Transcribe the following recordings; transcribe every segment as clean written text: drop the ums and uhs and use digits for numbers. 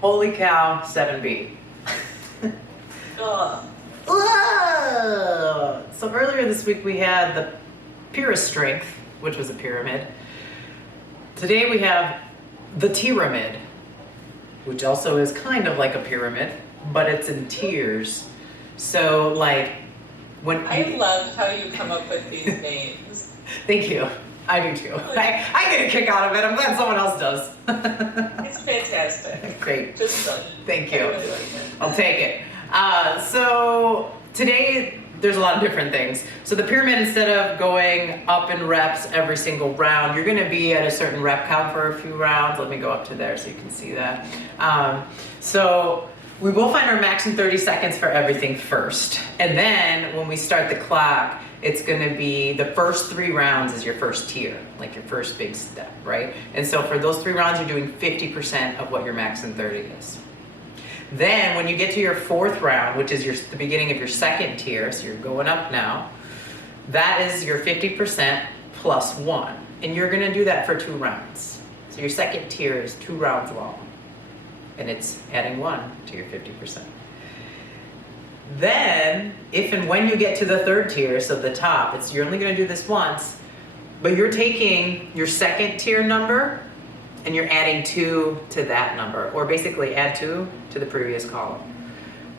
Holy cow, 7B. Ugh. Whoa! So earlier this week we had the purest strength, which was a pyramid. Today we have the pyramid, which also is kind of like a pyramid, but it's in tiers. So like when I love how you come up with these names. Thank you. I do too. I get a kick out of it. I'm glad someone else does. It's fantastic. Great. Just Thank you. I really like it. I'll take it. So today there's a lot of different things. So the pyramid, instead of going up in reps every single round, you're going to be at a certain rep count for a few rounds. Let me go up to there so you can see that. So we will find our max in 30 seconds for everything first. And then when we start the clock, it's going to be the first 3 rounds is your first tier, like your first big step, right? And so for those 3 rounds, you're doing 50% of what your max in 30 is. Then when you get to your 4th round, which is the beginning of your 2nd tier, so you're going up now, that is your 50% plus 1. And you're going to do that for 2 rounds. So your 2nd tier is 2 rounds long. And it's adding 1 to your 50%. Then, if and when you get to the 3rd tier, so the top, you're only going to do this once, but you're taking your 2nd tier number and you're adding 2 to that number, or basically add 2 to the previous column.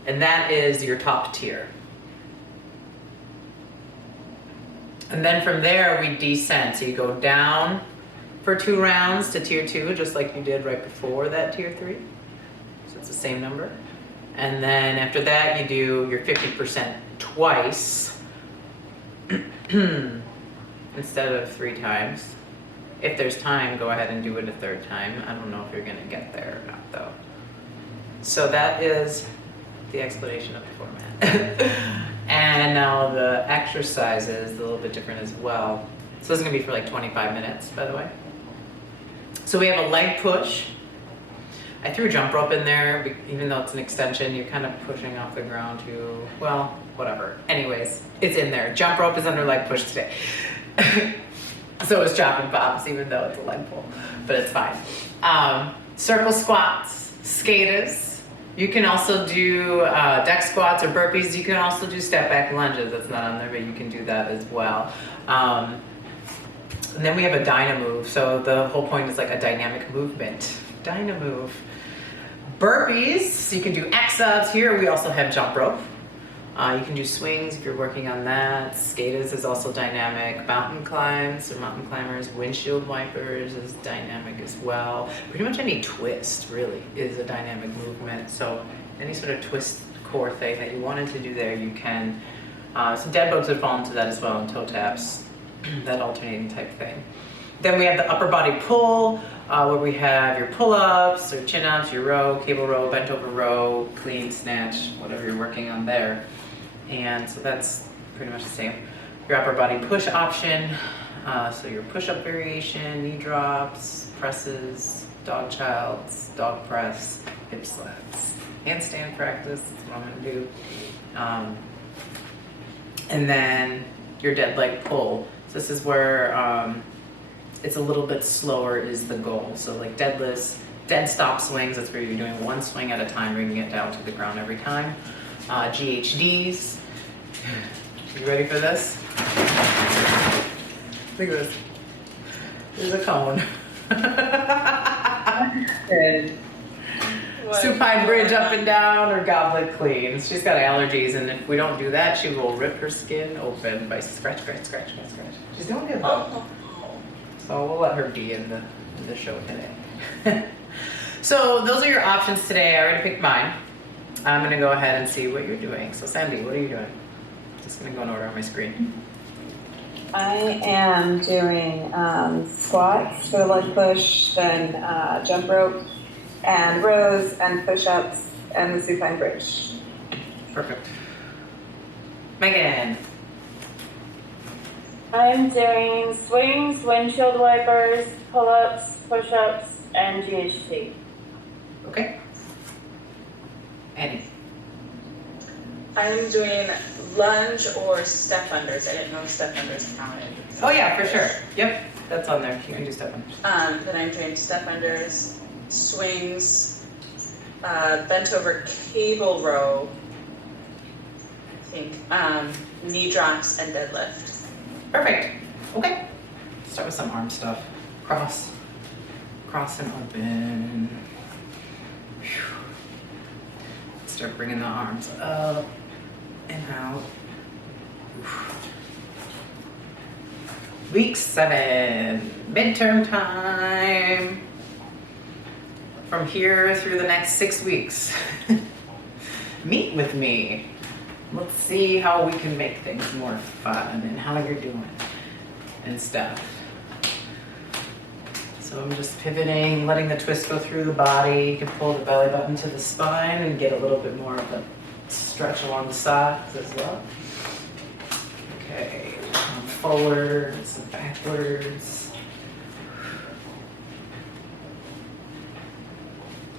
And that is your top tier. And then from there, we descend. So you go down for 2 rounds to tier 2, just like you did right before that tier 3. So it's the same number. And then after that, you do your 50% twice instead of 3 times. If there's time, go ahead and do it a 3rd time. I don't know if you're going to get there or not, though. So that is the explanation of the format. And now the exercise is a little bit different as well. So this is going to be for like 25 minutes, by the way. So we have a leg push. I threw a jump rope in there, even though it's an extension, you're kind of pushing off the ground too. Well, whatever. Anyways, it's in there. Jump rope is under leg push today. So is chop and pops, even though it's a leg pull, but it's fine. Circle squats, skaters. You can also do deck squats or burpees. You can also do step back lunges. That's not on there, but you can do that as well. And then we have a Dynamove. So the whole point is like a dynamic movement. Dynamove. Burpees, you can do X-ups. Here we also have jump rope. You can do swings if you're working on that. Skaters is also dynamic. Mountain climbs or mountain climbers. Windshield wipers is dynamic as well. Pretty much any twist really is a dynamic movement. So any sort of twist core thing that you wanted to do there, you can. Some dead bugs would fall into that as well, and toe taps, that alternating type thing. Then we have the upper body pull, where we have your pull-ups, or chin-ups, your row, cable row, bent over row, clean, snatch, whatever you're working on there. And so that's pretty much the same. Your upper body push option, so your push-up variation, knee drops, presses, dog childs, dog press, hip sleds. Handstand practice, that's what I'm gonna do. And then your dead leg pull. So this is where it's a little bit slower is the goal. So like deadlifts, dead stop swings, that's where you're doing 1 swing at a time, bringing it down to the ground every time. GHDs. You ready for this? Look at this. There's a cone. Supine bridge up and down or goblet clean. She's got allergies, and if we don't do that, she will rip her skin open by scratch. She's doing good though. So we'll let her be in the show today. So those are your options today. I already picked mine. I'm gonna go ahead and see what you're doing. So Sandy, what are you doing? Just gonna go in order on my screen. I am doing squats for the leg push, then jump rope, and rows, and push-ups, and the supine bridge. Perfect. Megan. I'm doing swings, windshield wipers, pull-ups, push-ups, and GHT. Okay. Annie. I'm doing lunge or step unders. I didn't know step unders counted. Oh yeah, for sure. Yep. that's on there. You can do step unders. Then I'm doing step unders, swings, bent over cable row, I think, knee drops and deadlift. Perfect. Okay. Start with some arm stuff. Cross and open. Phew. Start bringing the arms up and out. Week 7, midterm time. From here through the next 6 weeks. Meet with me. Let's see how we can make things more fun and how you're doing and stuff. So I'm just pivoting, letting the twist go through the body. You can pull the belly button to the spine and get a little bit more of a stretch along the sides as well. Okay, forwards and backwards.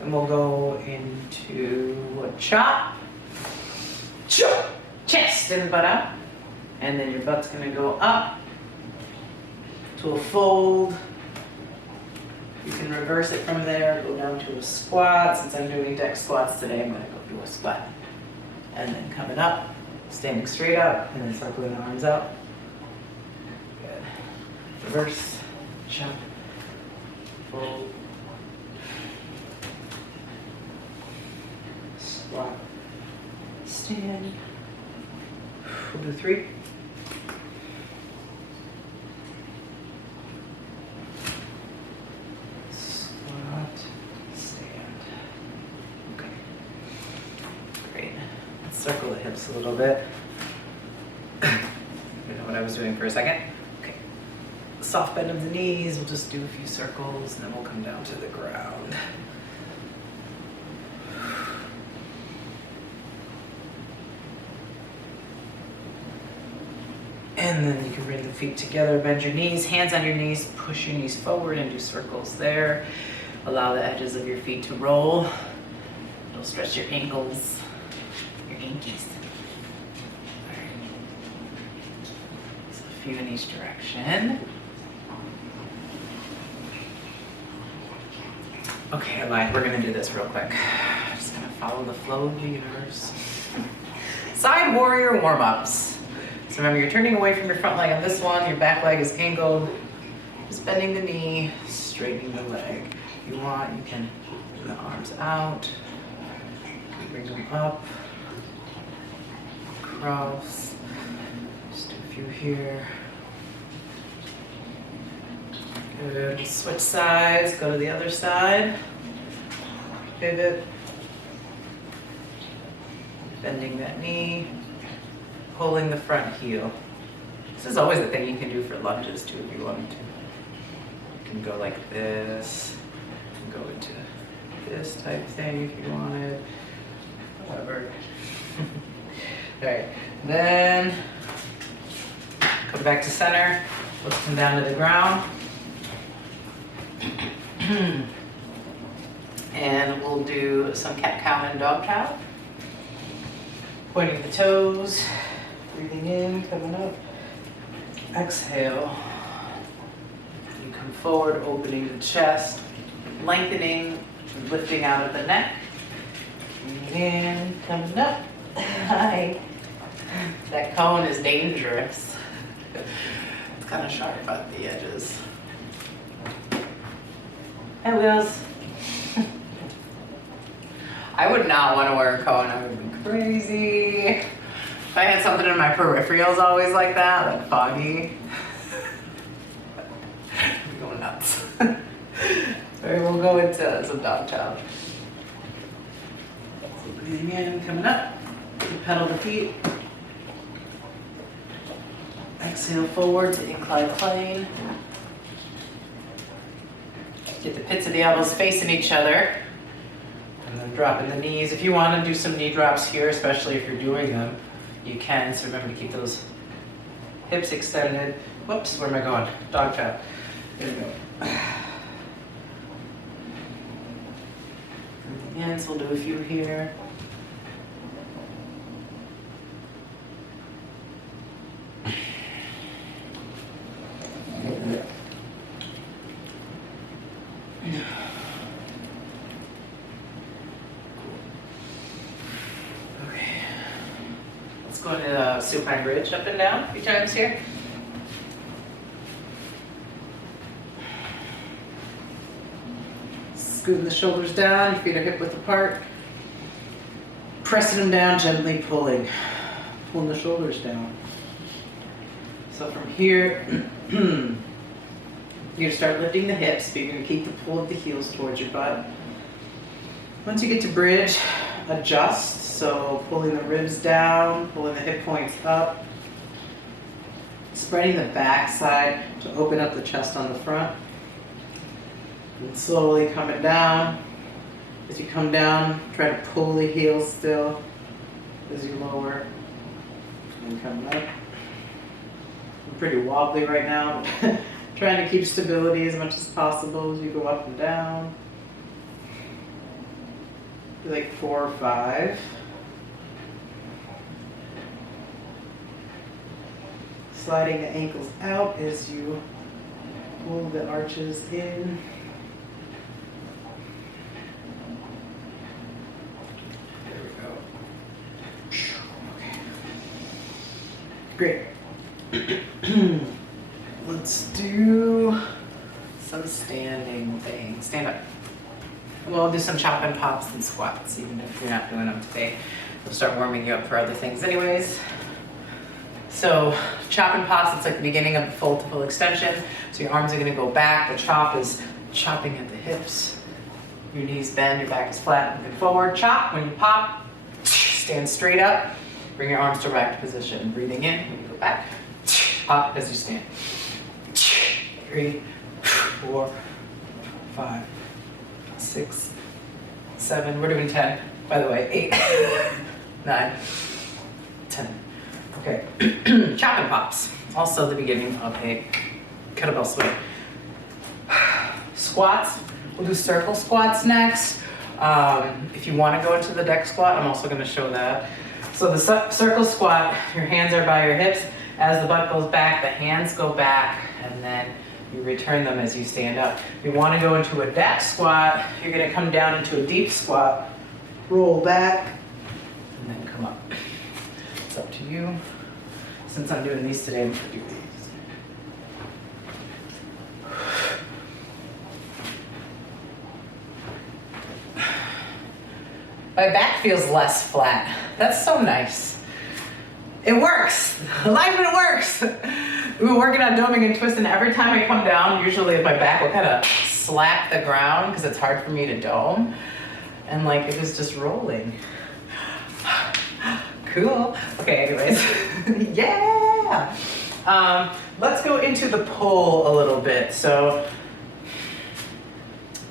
And we'll go into a chop. Chop! Chest and butt out. And then your butt's gonna go up to a fold. You can reverse it from there, go down to a squat. Since I'm doing deck squats today, I'm gonna go do a squat. And then coming up, standing straight up, and then circling the arms out. Good. Reverse, jump, fold, squat, stand. We'll do 3. Squat, stand. Okay. Great. Let's circle the hips a little bit. You know what I was doing for a second? Okay. Soft bend of the knees. We'll just do a few circles and then we'll come down to the ground. And then you can bring the feet together, bend your knees, hands on your knees, push your knees forward and do circles there. Allow the edges of your feet to roll. It'll stretch your ankles, your inkies. All right. So a few in each direction. Okay, I lied. We're gonna do this real quick. Just gonna follow the flow of the universe. Side warrior warm-ups. So remember, you're turning away from your front leg on this one, your back leg is angled, just bending the knee, straightening the leg. If you want, you can bring the arms out, bring them up, cross, just do a few here. Good, switch sides, go to the other side, pivot, bending that knee. Pulling the front heel. This is always the thing you can do for lunges too if you wanted to. You can go like this, you can go into this type thing if you wanted, whatever. All right, then come back to center, let's come down to the ground. And we'll do some cat-cow and dog-cow. Pointing the toes. Breathing in, coming up. Exhale. You come forward, opening the chest, lengthening, lifting out of the neck. Breathing in, coming up. Hi. That cone is dangerous. It's kind of sharp at the edges. Hi, Wheels. I would not want to wear a cone. I would be crazy. If I had something in my peripherals always like that, like foggy, I'd go nuts. All right, we'll go into some dog chow. So breathing in, coming up, you pedal the feet. Exhale forward to incline plane. Get the pits of the elbows facing each other. And then dropping the knees. If you want to do some knee drops here, especially if you're doing them, you can. So remember to keep those hips extended. Whoops, where am I going? Dog chow. There we go. Again, so we'll do a few here. supine bridge up and down a few times here. Scooting the shoulders down, your feet are hip width apart. Pressing them down, gently pulling the shoulders down. So from here, you're gonna start lifting the hips, but you're gonna keep the pull of the heels towards your butt. Once you get to bridge, adjust. So pulling the ribs down, pulling the hip points up, spreading the back side to open up the chest on the front. And slowly coming down. As you come down, try to pull the heels still as you lower and come up. I'm pretty wobbly right now, but trying to keep stability as much as possible as you go up and down. Do like 4 or 5. Sliding the ankles out as you pull the arches in. There we go. Okay. Great. Let's do some standing things. Stand up. We'll do some chop and pops and squats, even if you're not doing them today. We'll start warming you up for other things anyways. So chop and pops, it's like the beginning of the full to full extension. So your arms are gonna go back. The chop is chopping at the hips. Your knees bend, your back is flat, moving forward. Chop, when you pop, stand straight up. Bring your arms to erect position. Breathing in, when you go back. Pop as you stand. 3, 4, 5, 6, 7. We're doing 10, by the way. 8, 9, 10. Okay. Chop and pops. Also the beginning of a kettlebell swing. Squats. We'll do circle squats next. If you want to go into the deck squat, I'm also going to show that. So the circle squat, your hands are by your hips. As the butt goes back, the hands go back, and then you return them as you stand up. If you want to go into a deck squat, you're going to come down into a deep squat, roll back, and then come up. It's up to you. Since I'm doing these today, I'm going to do these. My back feels less flat. That's so nice. It works. Alignment works. We've been working on doming and twisting. Every time I come down, usually my back will kind of slap the ground because it's hard for me to dome. And like it was just rolling. Cool. Okay, anyways. Yeah. Let's go into the pull a little bit. So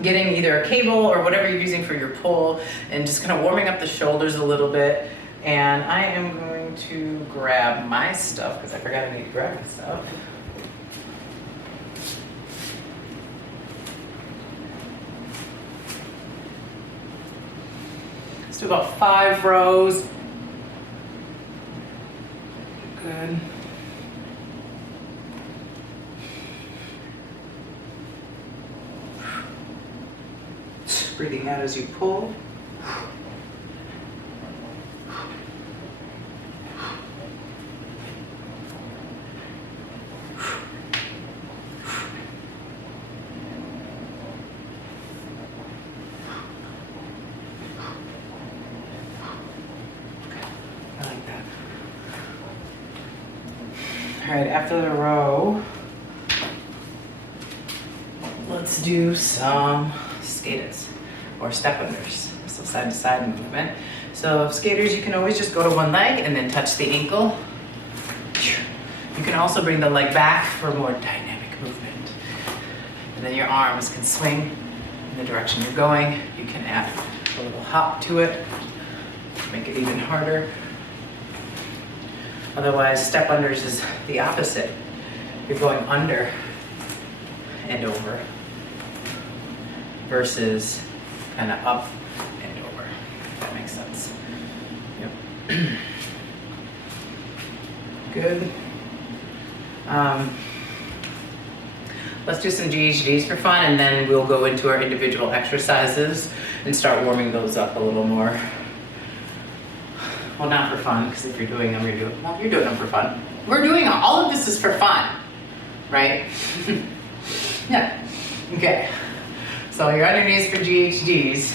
getting either a cable or whatever you're using for your pull and just kind of warming up the shoulders a little bit. And I am going to grab my stuff because I forgot I need to grab my stuff. Let's do about 5 rows. Good. Breathing out as you pull. All right, after the row, let's do some skaters or step unders, so side to side movement. So skaters, you can always just go to one leg and then touch the ankle. You can also bring the leg back for more dynamic movement. And then your arms can swing in the direction you're going. You can add a little hop to it, make it even harder. Otherwise, step unders is the opposite. You're going under and over versus kind of up and over, if that makes sense. Yep. Good. Let's do some GHDs for fun, and then we'll go into our individual exercises and start warming those up a little more. well, not for fun, because if you're doing them, you're doing them for fun. We're doing all of this is for fun, right? Yeah. Okay. So you're on your knees for GHDs,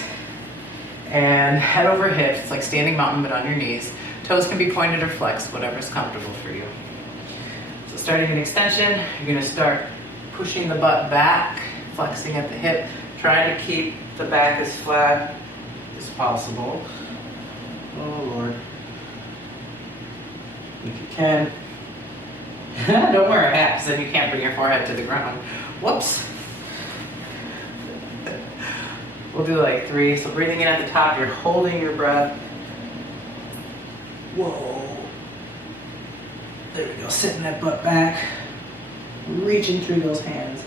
and head over hips. It's like standing mountain, but on your knees. Toes can be pointed or flexed, whatever's comfortable for you. So starting an extension, you're gonna start pushing the butt back, flexing at the hip. Try to keep the back as flat as possible. Oh Lord. If you can. Don't wear a hat, because then you can't bring your forehead to the ground. Whoops. We'll do like 3. So breathing in at the top, you're holding your breath. Whoa. There we go. Sitting that butt back. Reaching through those hands.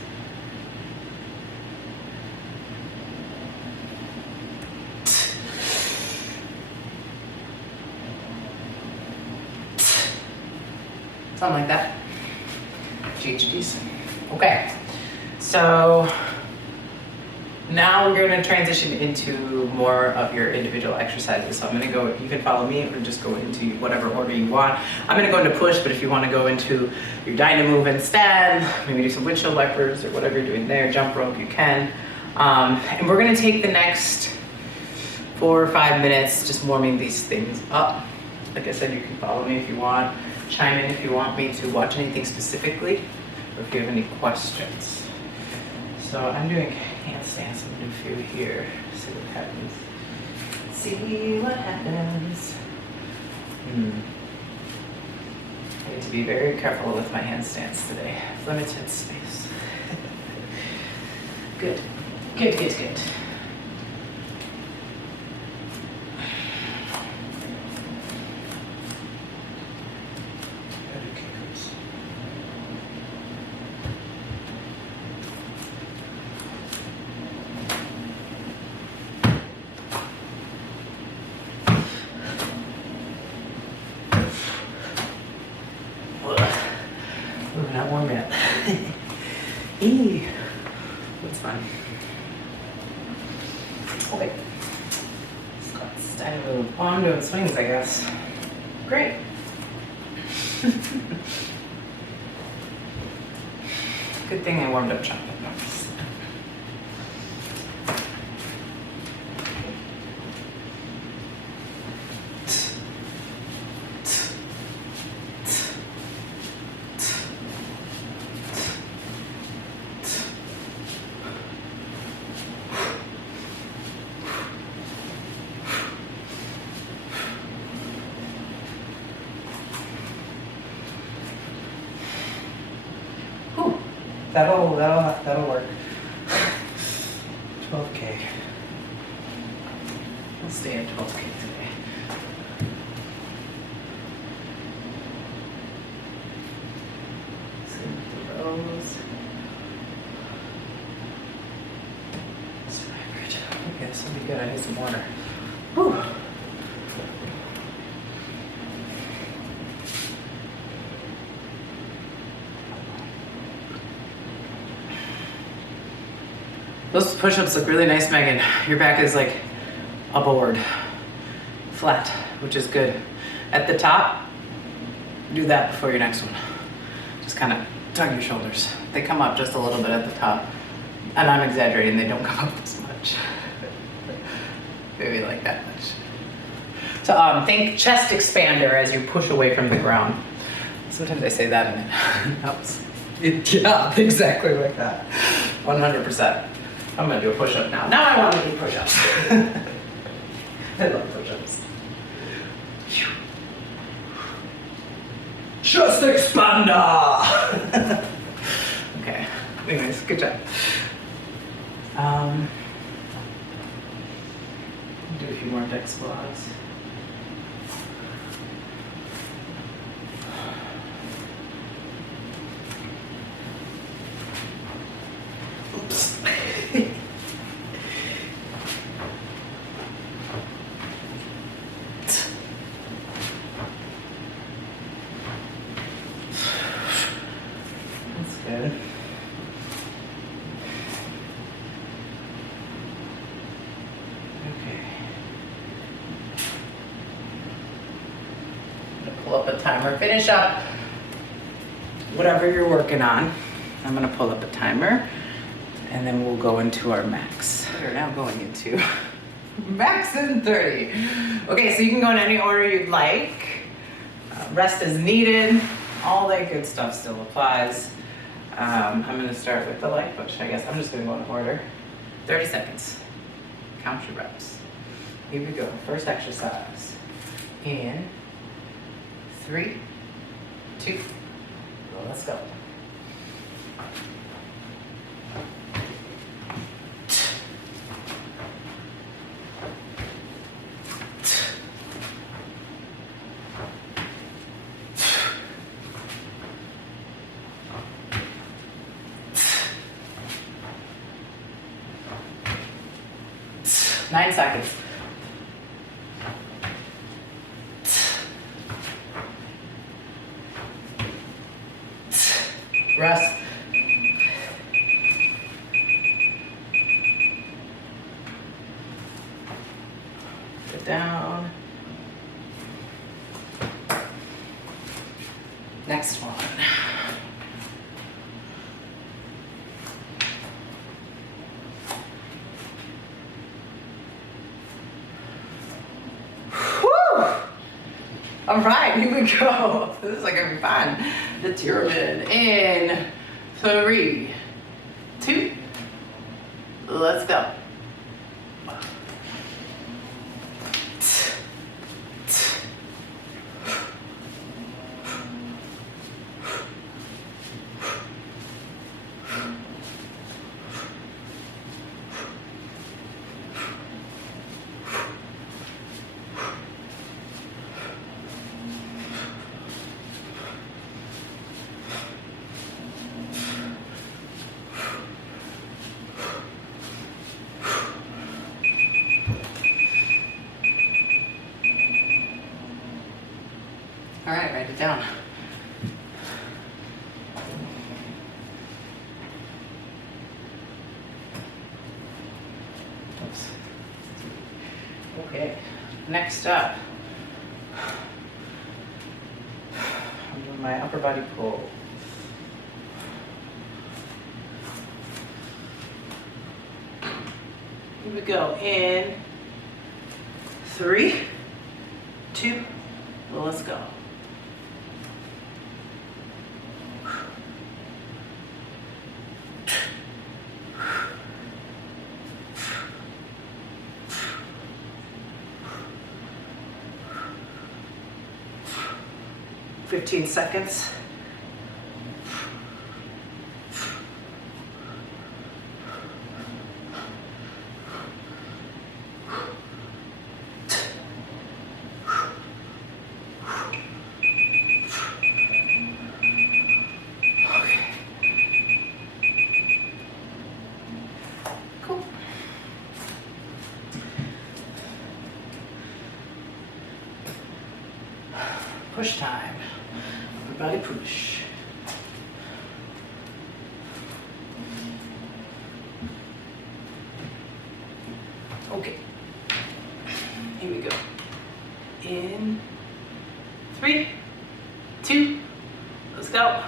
Something like that. GHDs. Okay. So now we're going to transition into more of your individual exercises. So I'm going to go, you can follow me or just go into whatever order you want. I'm going to go into push, but if you want to go into your dyna move instead, maybe do some windshield wipers or whatever you're doing there, jump rope, you can. And we're going to take the next 4 or 5 minutes just warming these things up. Like I said, you can follow me if you want. Chime in if you want me to watch anything specifically, or if you have any questions. So I'm doing handstands. I'm gonna do a few here. See what happens. See what happens. I need to be very careful with my handstands today. Limited space. Good. Good, good, good. Not warm yet. Eee. That's fun. Okay. Squats, dyna move. Oh, I'm doing swings, I guess. Great. Good thing I warmed up chocolate nuts. That'll work. 12K. We'll stay at 12K today. Same with the rows. Okay, this will be good. I need some water. Whew. Those push-ups look really nice, Megan. Your back is like a board, flat, which is good. At the top, do that before your next one. Just kind of tug your shoulders. They come up just a little bit at the top. And I'm exaggerating, they don't come up this much. Maybe like that much. So think chest expander as you push away from the ground. Sometimes I say that and it helps. Yeah, exactly like that. 100%. I'm gonna do a push-up now. Now I want to do push-ups. I love push-ups. Chest expander! Okay, anyways, good job. Do a few more deck squats. Oops. That's good. Okay. a timer. Finish up whatever you're working on. I'm gonna pull up a timer and then we'll go into our max. We're now going into max in 30. Okay, so you can go in any order you'd like. Rest as needed. All that good stuff still applies. I'm gonna start with the light push. I guess I'm just gonna go in order. 30 seconds. Count your reps. Here we go. First exercise. In 3, 2, let's go. Nine seconds. Rest. Get down. Next one. All right, here we go. This is like gonna be fun. The pyramid in 3, 2, let's go. All right, write it down. Oops. Okay, next up, I'm doing my upper body pull. Here we go, in 3, 2, let's go. Fifteen seconds. Cool. Push time. Everybody push. Okay. Here we go. In 3, 2, let's go.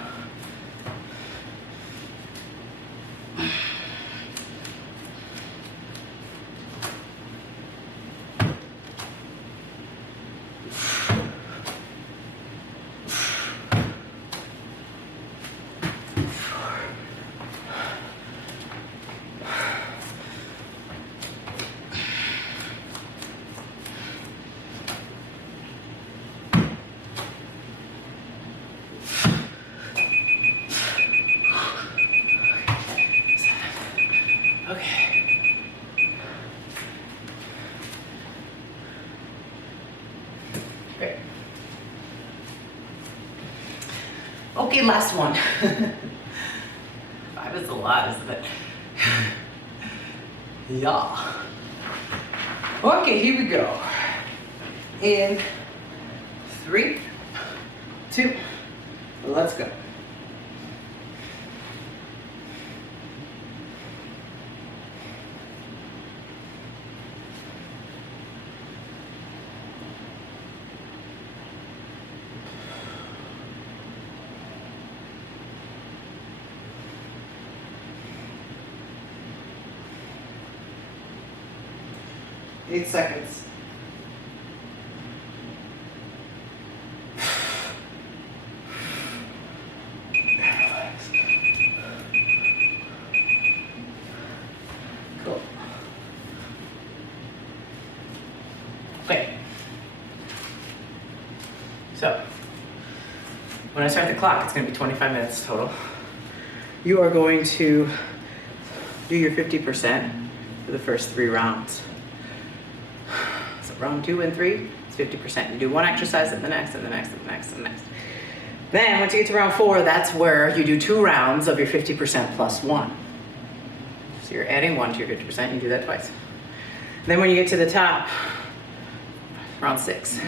Great. Okay, last one. 5 is a lot, isn't it? Yeah. Okay, here we go. In 3, 2, let's go. 8 seconds. Cool. Okay. So, when I start the clock, it's going to be 25 minutes total. You are going to do your 50% for the first 3 rounds. So round 2 and 3, it's 50%. You do one exercise and the next and the next and the next and the next. Then once you get to round 4, that's where you do 2 rounds of your 50% plus 1. So you're adding 1 to your 50%, you do that twice. Then when you get to the top, round 6,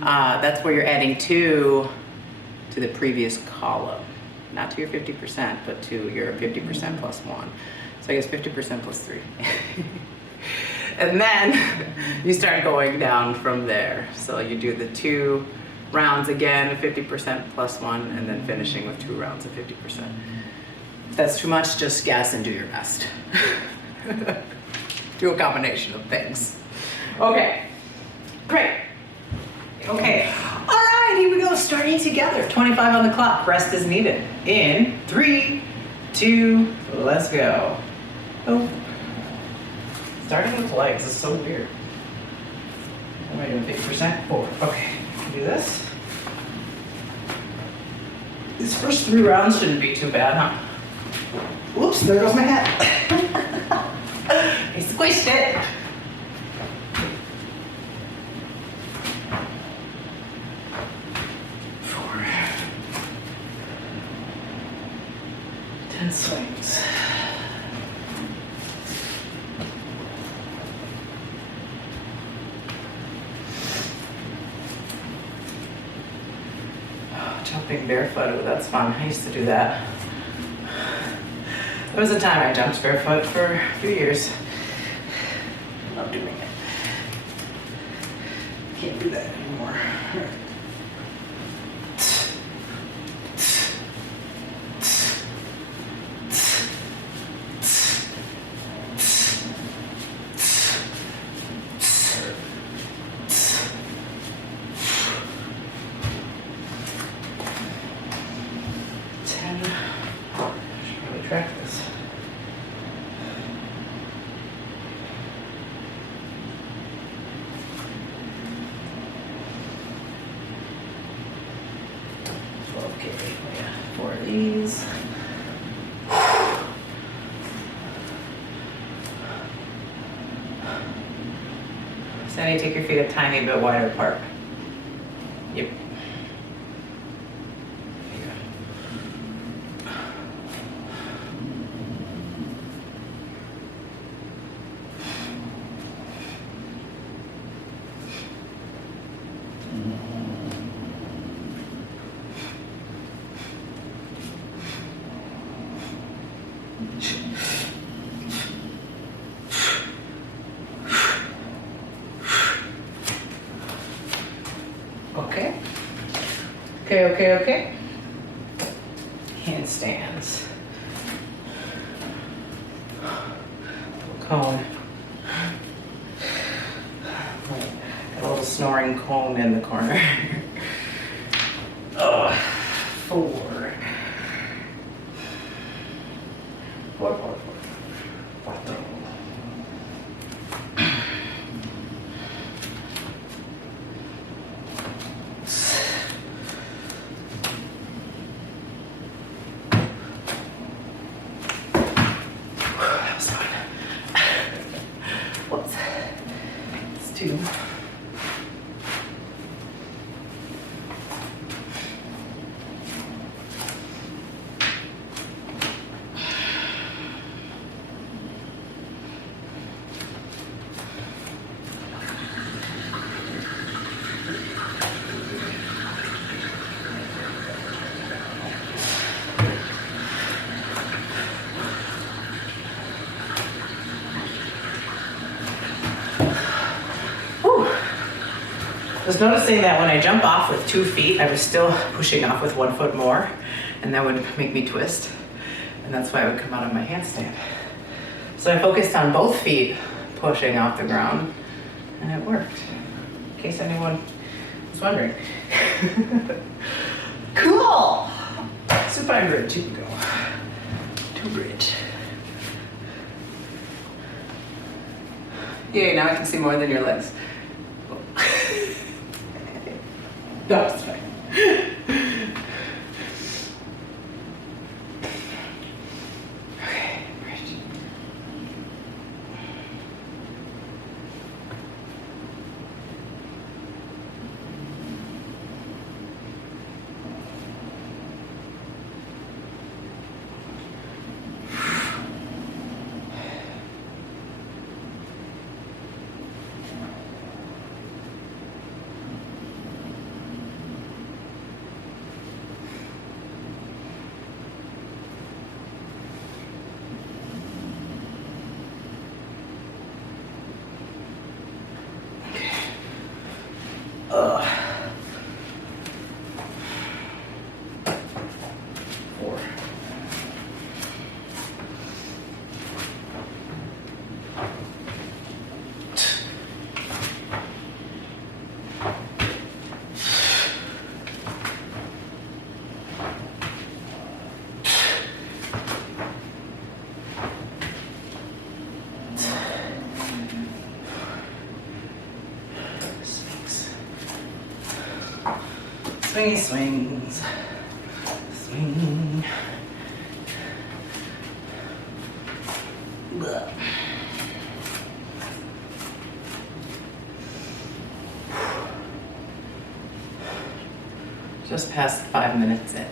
that's where you're adding 2 to the previous column. Not to your 50%, but to your 50% plus 1. So I guess 50% plus 3. And then you start going down from there. So you do the 2 rounds again, 50% plus 1, and then finishing with 2 rounds of 50%. If that's too much, just guess and do your best. Do a combination of things. Okay, great. Okay, all right, here we go, starting together. 25 on the clock, rest is needed. In 3, 2, let's go. Oh. Starting with legs is so weird. What am I doing, 50%? 4, okay, do this. These first 3 rounds shouldn't be too bad, huh? Whoops, there goes my hat. I squished it. Swings. Oh, jumping barefoot, that's fun. I used to do that. There was a time I jumped barefoot for a few years. Love doing it. Can't do that anymore. Track this. Okay, we got 4 of these. Sandy, take your feet a tiny bit wider apart. Yep. Okay. Handstands. Cone. Got a little snoring cone in the corner. 4. 4. Whoops. It's 2. I was noticing that when I jump off with 2 feet, I was still pushing off with 1 foot more, and that would make me twist, and that's why I would come out of my handstand. So I focused on both feet pushing off the ground, And it worked, in case anyone was wondering. Cool! Supine bridge, you can go. To bridge. Yay, now I can see more than your legs. No, it's fine. Okay, bridge. Ugh. 4. Swingy swings. Swing. Blah. Just past 5 minutes in.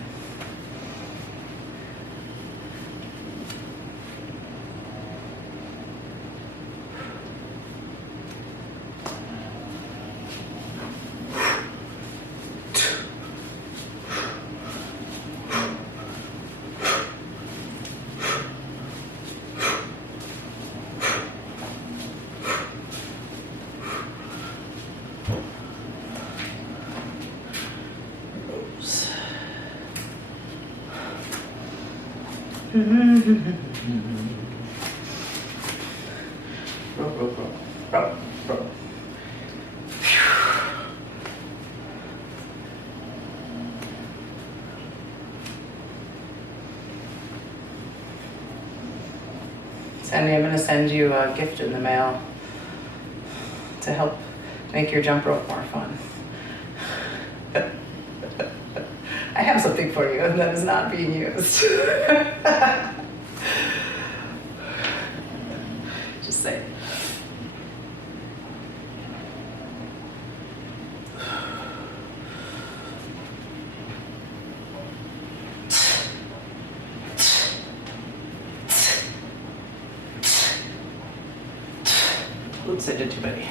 Row, row, row, row, row. Sandy, I'm going to send you a gift in the mail to help make your jump rope more fun. I have something for you that is not being used. Just say. Oops, I did too many.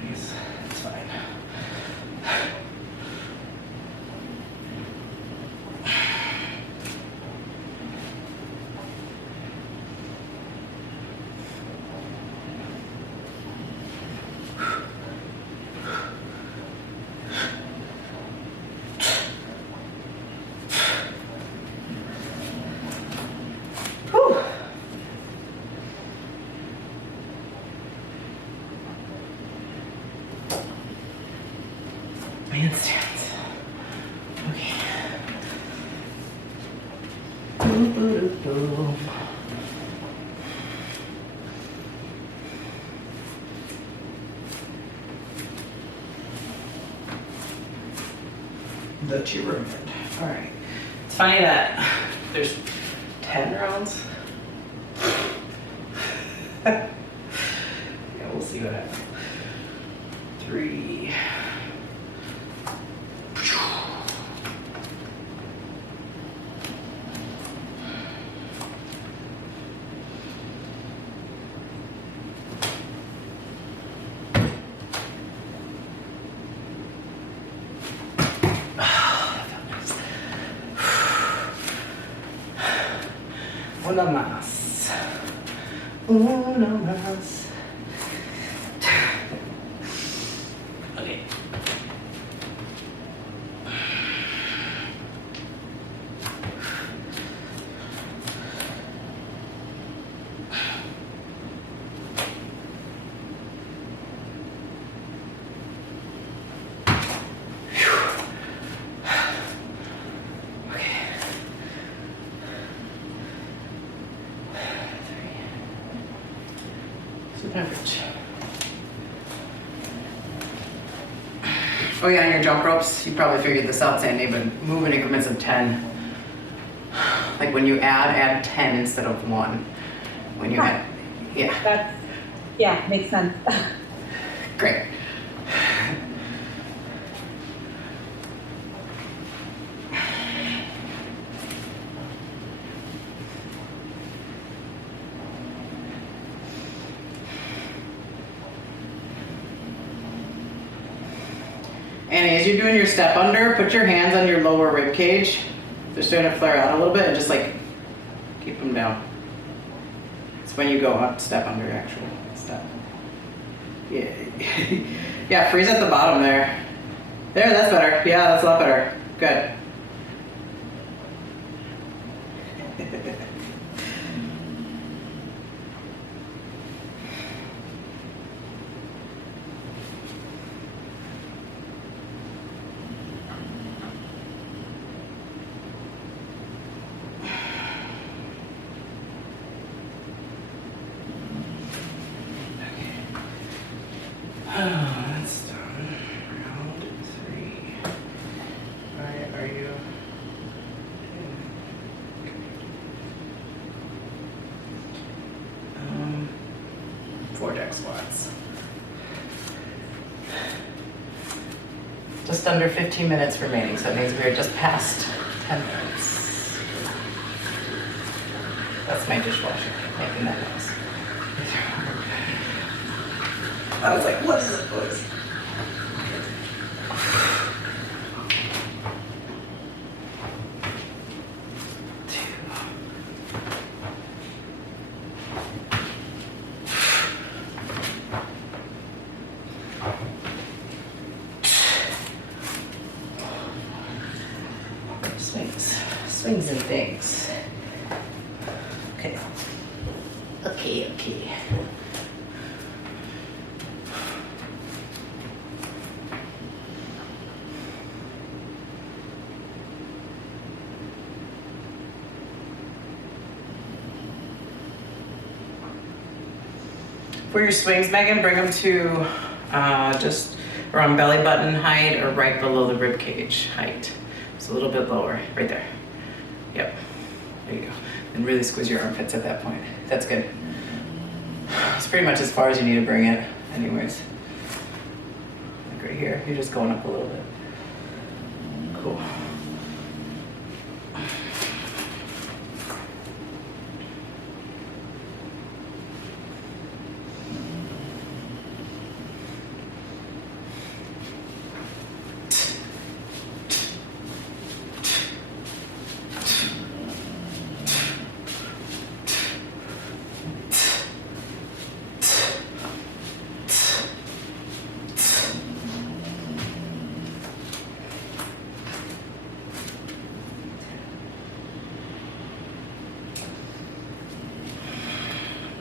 Please, it's fine. Whew. Handstands. Okay. Boom, boom, boom. The pyramid. All right. It's funny that there's 10 rounds. Yeah, we'll see what happens. 3. Una más. Una más. Okay. Food and beverage. Oh yeah, and your jump ropes, you probably figured this out, Sandy, but move in increments of 10. Like when you add 10 instead of 1. When you add, yeah. Yeah, makes sense. Great. Annie, as you're doing your step under, put your hands on your lower rib cage. They're starting to flare out a little bit, and just like keep them down. It's when you go up, step under, actually. Step. Yeah. Yeah, freeze at the bottom there. There, that's better. Yeah, that's a lot better. Good. That's done. Round 3. Alright, are you? Okay. 4 deck squats. Just under 15 minutes remaining, so it means we're just past 10 minutes. That's my dishwasher making that noise. I was like, what is that noise? Swings and things. Okay. Okay. For your swings, Megan, bring them to just around belly button height or right below the rib cage height. Just a little bit lower, right there. Yep, there you go. And really squeeze your armpits at that point. That's good. It's pretty much as far as you need to bring it anyways. Like right here, you're just going up a little bit. Cool.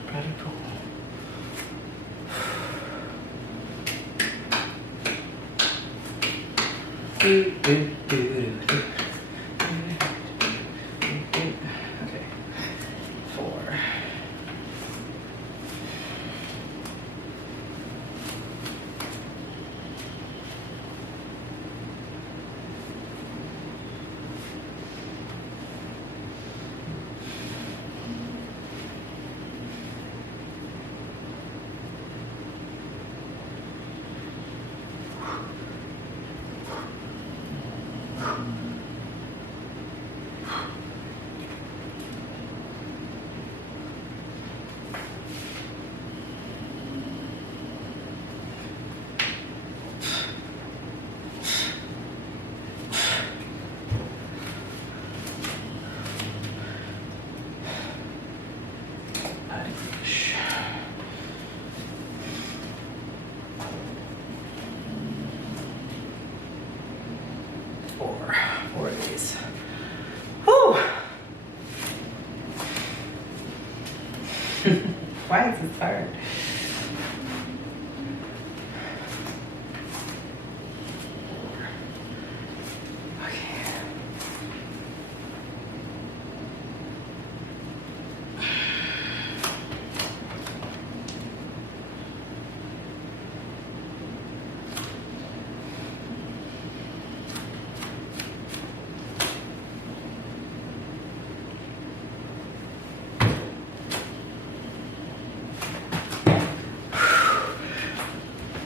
Pretty cool. Okay. 4. Four of these. Whew. Why is this hard?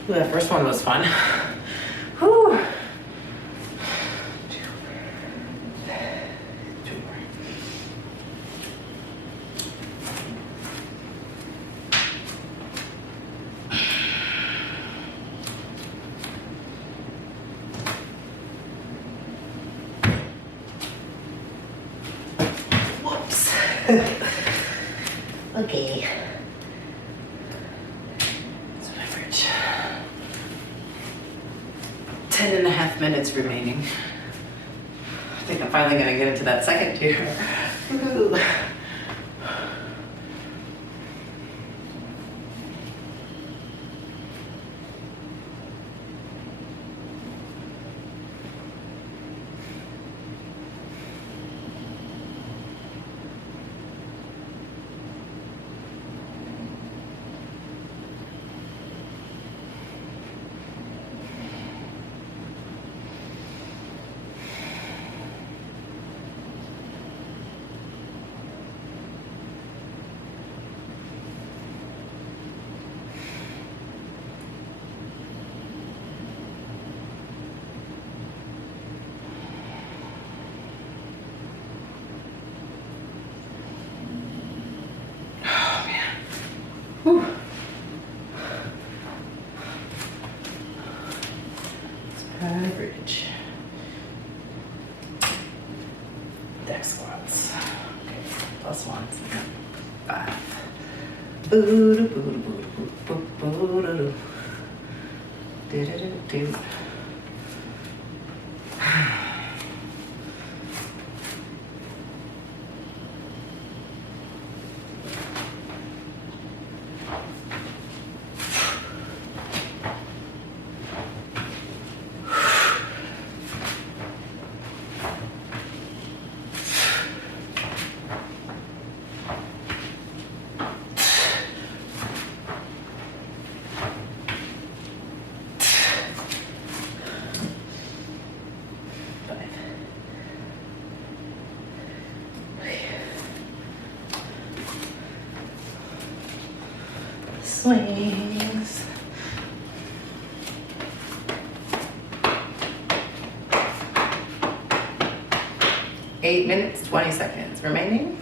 Ooh, that first one was fun. Whew. Two more. Whoops. Okay. That's what average. 10.5 minutes remaining. I think I'm finally gonna get into that second tier. Woohoo. Whew. Average. Deck squats. Okay, plus ones. 5. Boo boo boo boo boo boo do do do do. Swings. Eight minutes, 20 seconds remaining.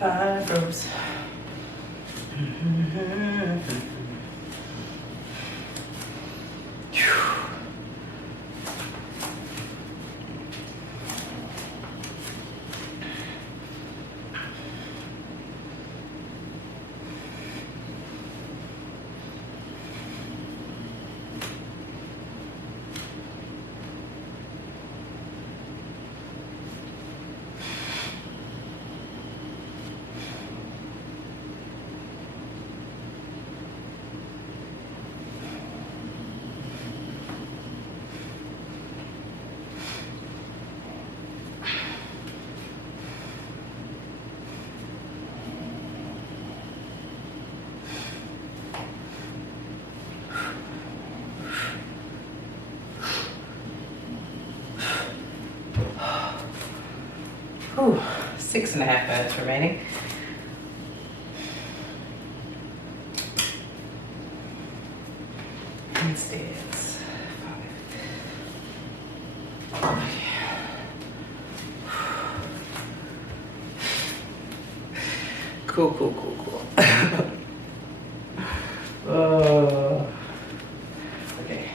Five rows. Whew, 6.5 minutes remaining. Handstands. 5. Cool, cool, cool, cool. Okay.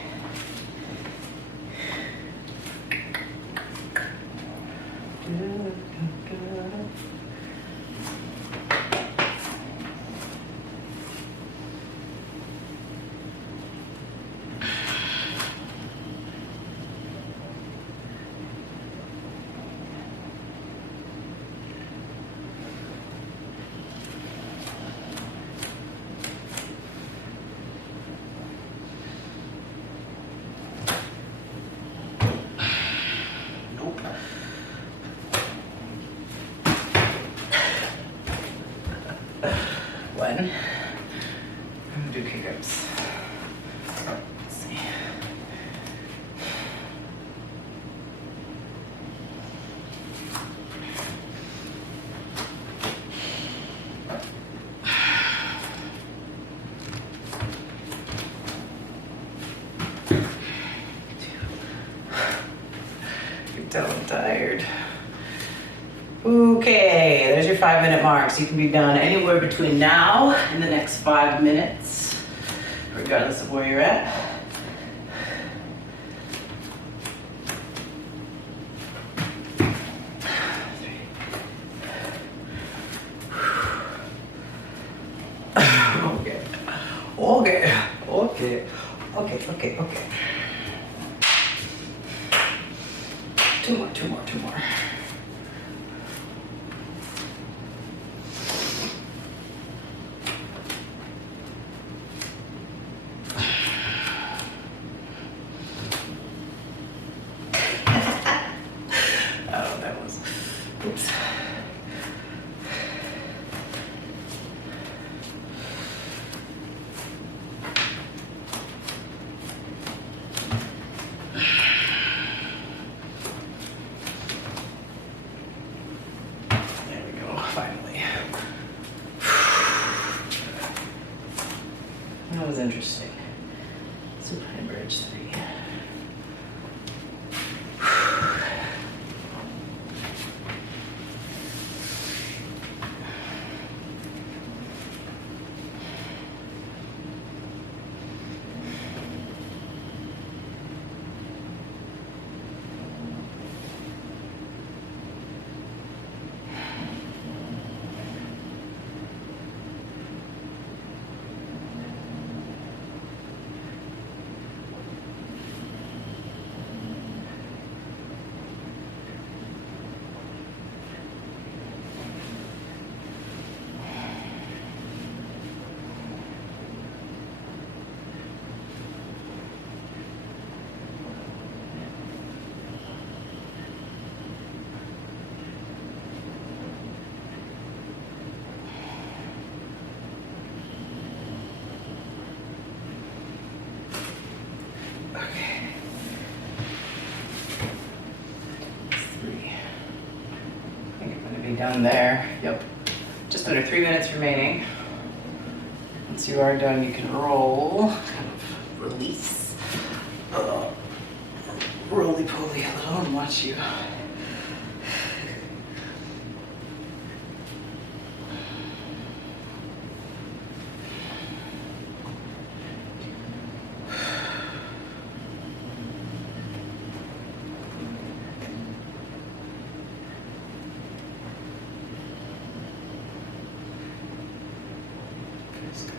done. I'm gonna do kick-ups. Let's see. You can tell I'm tired. Okay, there's your 5-minute marks. You can be done anywhere between now and the next 5 minutes, regardless of where you're at. Okay. Two more. Oh, that was, oops. There we go, finally. That was interesting. Supine bridge 3. Okay. 3. I think I'm gonna be done there. Yep. Just under 3 minutes remaining. Once you are done, you can roll, kind of release. Roly-poly a little and watch you. That's good.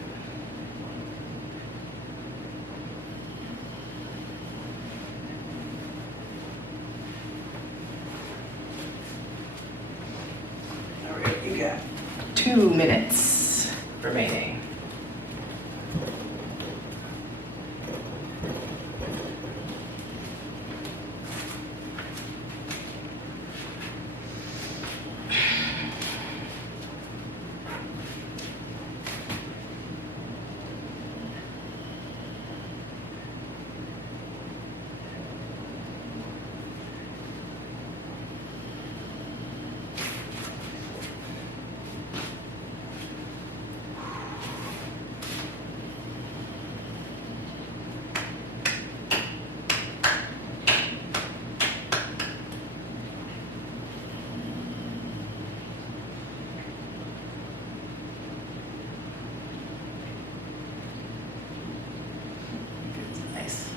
All right, you got 2 minutes remaining. Nice.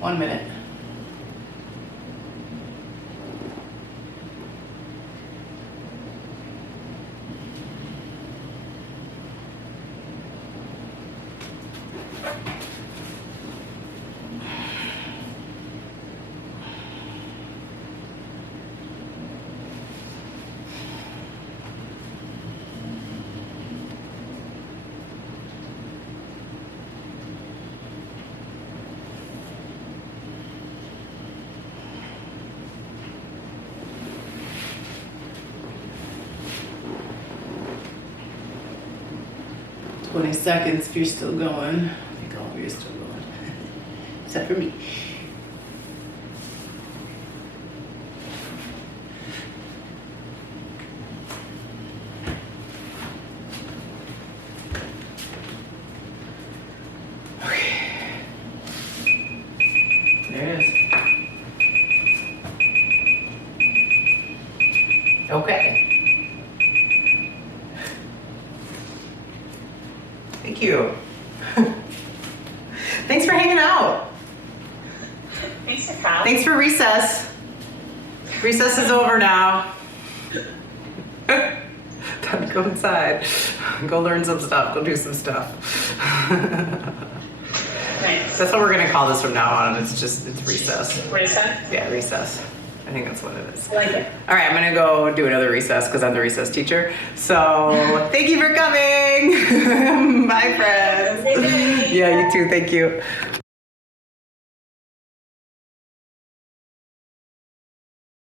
One minute. 20 seconds if you're still going. I think all of you are still going, except for me. There it is. Okay. Thank you. Thanks for hanging out. Thanks for coming. Thanks for recess. Recess is over now. Time to go inside. Go learn some stuff. Go do some stuff. Nice. That's what we're gonna call this from now on. It's recess. Recess? Yeah, recess. I think that's what it is. I like it. All right, I'm gonna go do another recess because I'm the recess teacher. So thank you for coming. Bye, friends. Have a great day. Yeah, you too. Thank you.